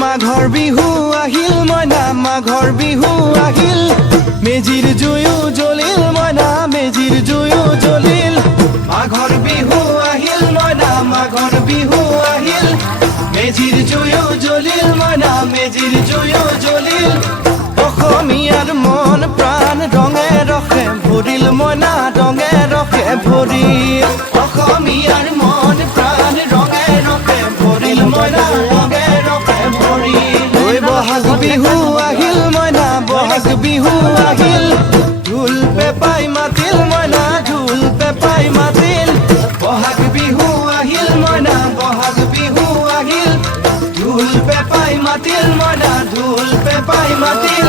মাঘৰ বিহু আহিল মইনা মাঘৰ বিহু আহিল মেজিৰ জুয়ো জ্বলিল মইনা মেজিৰ জুয়ো জ্বলিল মাঘৰ বিহু আহিল মইনা মাঘৰ বিহু আহিল মেজিৰ জুয়ো জ্বলিল মইনা মেজিৰ জুয়ো জ্বলিল অসমীয়াৰ মন প্ৰাণ ৰঙে ৰসে ভৰিল মইনা ৰঙে ৰসে ভৰিল অসমীয়াৰ মন প্ৰাণ ৰঙে ৰসে ভৰিল মইনা ৰঙে ৰসে ভৰিল ঐ বহাগ বিহু আহিল মইনা বহাগ বিহু আহিল ঢোল পেপাই মাতিল মইনা ঢোল পেপাই মাতিল বহাগ বিহু আহিল মইনা বহাগ বিহু আহিল ঢোল পেপাই মাতিল মইনা ঢোল পেপাই মাতিল